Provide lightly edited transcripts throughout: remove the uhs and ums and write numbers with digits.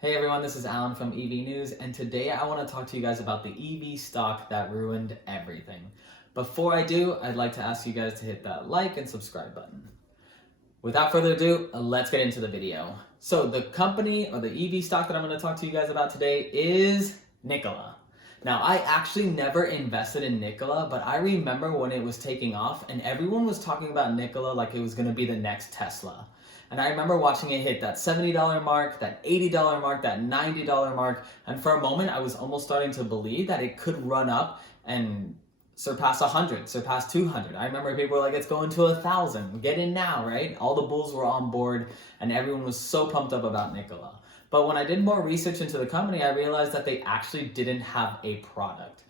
Hey everyone, this is Alan from EV News, and today I want to talk to you guys about the EV stock that ruined everything. Before I do, I'd like to ask you guys to hit that like and subscribe button. Without further ado, let's get into the video. So the company or the EV stock that I'm going to talk to you guys about today is Nikola. Now, I actually never invested in Nikola, but I remember when it was taking off and everyone was talking about Nikola like it was going to be the next Tesla. And I remember watching it hit that $70 mark, that $80 mark, that $90 mark. And for a moment, I was almost starting to believe that it could run up and surpass 100, surpass 200. I remember people were like, it's going to 1,000. Get in now, right? All the bulls were on board and everyone was so pumped up about Nikola. But when I did more research into the company, I realized that they actually didn't have a product.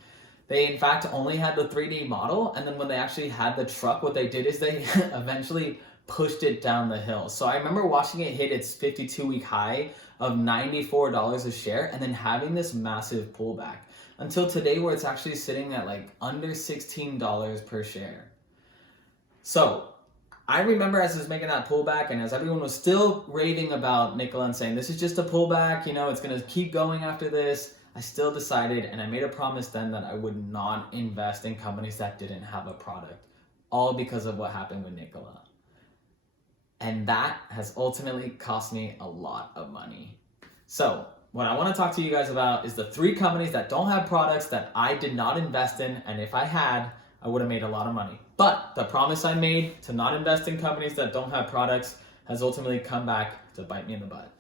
They, in fact, only had the 3D model. And then when they actually had the truck, what they did is they eventually pushed it down the hill. So I remember watching it hit its 52-week high of $94 a share and then having this massive pullback until today where it's actually sitting at like under $16 per share. So I remember as it was making that pullback and as everyone was still raving about Nikola and saying this is just a pullback, it's going to keep going after this, I still decided and I made a promise then that I would not invest in companies that didn't have a product, all because of what happened with Nikola. And that has ultimately cost me a lot of money. So what I want to talk to you guys about is the 3 companies that don't have products that I did not invest in. And if I had, I would have made a lot of money. But the promise I made to not invest in companies that don't have products has ultimately come back to bite me in the butt.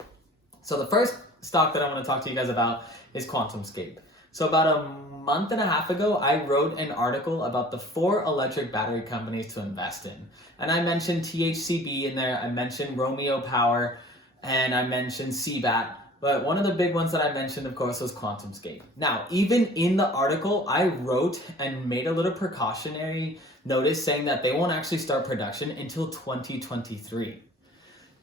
So the first stock that I want to talk to you guys about is QuantumScape. So about a month and a half ago, I wrote an article about the 4 electric battery companies to invest in. And I mentioned THCB in there, I mentioned Romeo Power, and I mentioned CBAT. But one of the big ones that I mentioned, of course, was QuantumScape. Now, even in the article, I wrote and made a little precautionary notice saying that they won't actually start production until 2023.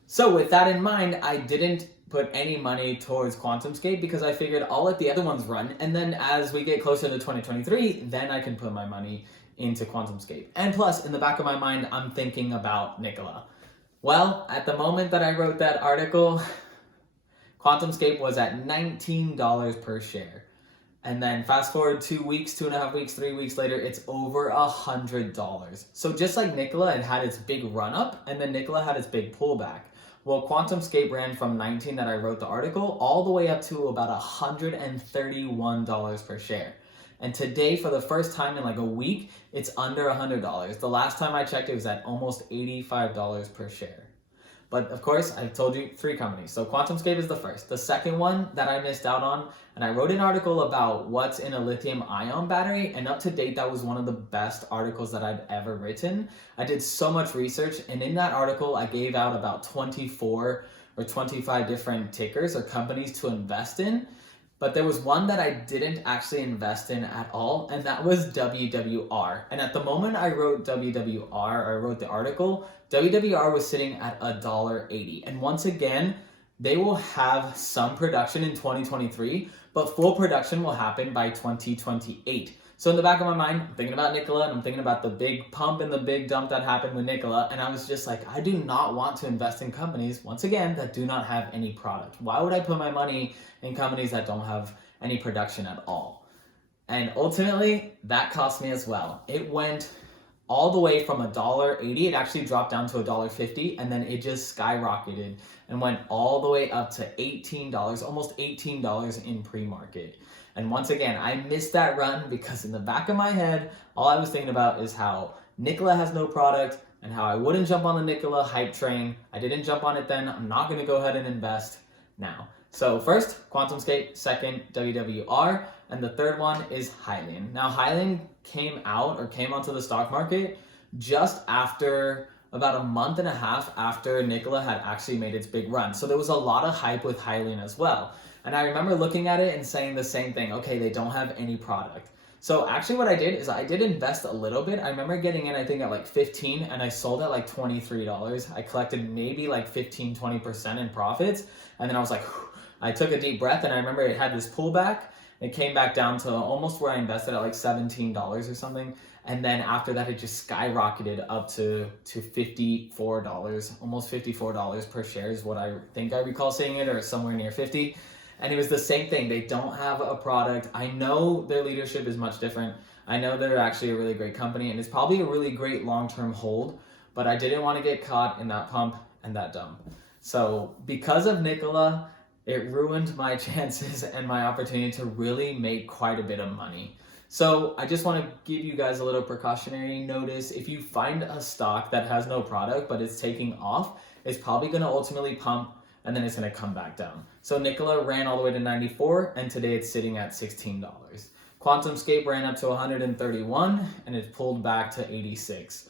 So with that in mind, I didn't put any money towards QuantumScape because I figured I'll let the other ones run. And then as we get closer to 2023, then I can put my money into QuantumScape. And plus, in the back of my mind, I'm thinking about Nikola. Well, at the moment that I wrote that article, QuantumScape was at $19 per share. And then fast forward 2 weeks, 2.5 weeks, 3 weeks later, it's over $100. So just like Nikola, it had its big run up and then Nikola had its big pullback. Well, QuantumScape ran from 19 that I wrote the article all the way up to about $131 per share. And today, for the first time in like a week, it's under $100. The last time I checked, it was at almost $85 per share. But of course, I've told you 3 companies. So QuantumScape is the first. The second one that I missed out on, and I wrote an article about what's in a lithium-ion battery, and up to date, that was one of the best articles that I'd ever written. I did so much research, and in that article, I gave out about 24 or 25 different tickers or companies to invest in. But there was one that I didn't actually invest in at all, and that was WWR. And at the moment I wrote WWR, or I wrote the article, WWR was sitting at $1.80. And once again, they will have some production in 2023, but full production will happen by 2028. So in the back of my mind, I'm thinking about Nikola, and I'm thinking about the big pump and the big dump that happened with Nikola, and I was just like, I do not want to invest in companies, once again, that do not have any product. Why would I put my money in companies that don't have any production at all? And ultimately, that cost me as well. It went all the way from $1.80, it actually dropped down to $1.50, and then it just skyrocketed and went all the way up to $18, almost $18 in pre-market. And once again, I missed that run because in the back of my head, all I was thinking about is how Nikola has no product and how I wouldn't jump on the Nikola hype train. I didn't jump on it then. I'm not going to go ahead and invest now. So first, QuantumScape, second, WWR, and the third one is Hyliion. Now, Hyliion came onto the stock market just after about a month and a half after Nikola had actually made its big run. So there was a lot of hype with Hyliion as well. And I remember looking at it and saying the same thing. Okay, they don't have any product. So actually what I did is I did invest a little bit. I remember getting in, I think at like 15 and I sold at like $23. I collected maybe like 15-20% in profits. And then I was like, I took a deep breath and I remember it had this pullback. It came back down to almost where I invested at like $17 or something. And then after that, it just skyrocketed up to $54, almost $54 per share is what I think I recall saying it, or somewhere near 50. And it was the same thing. They don't have a product. I know their leadership is much different. I know they're actually a really great company, and it's probably a really great long-term hold, but I didn't want to get caught in that pump and that dump. So because of Nikola, it ruined my chances and my opportunity to really make quite a bit of money. So I just want to give you guys a little precautionary notice. If you find a stock that has no product but it's taking off, it's probably going to ultimately pump and then it's going to come back down. So Nikola ran all the way to 94 and today it's sitting at $16. QuantumScape ran up to 131 and it pulled back to 86.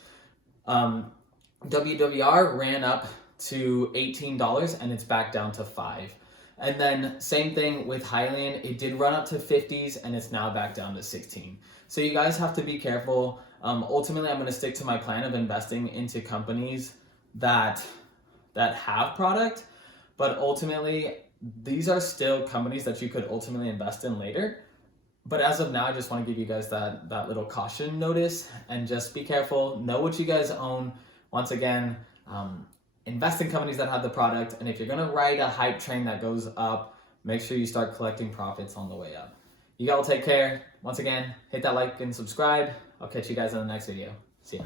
WWR ran up to $18 and it's back down to 5. And then same thing with Hylian, it did run up to 50s and it's now back down to 16. So you guys have to be careful. Ultimately, I'm going to stick to my plan of investing into companies that have product, but ultimately these are still companies that you could ultimately invest in later. But as of now, I just want to give you guys that little caution notice and just be careful. Know what you guys own. Once again, invest in companies that have the product, and if you're gonna ride a hype train that goes up, make sure you start collecting profits on the way up. You all take care. Once again, hit that like and subscribe. I'll catch you guys in the next video. See ya.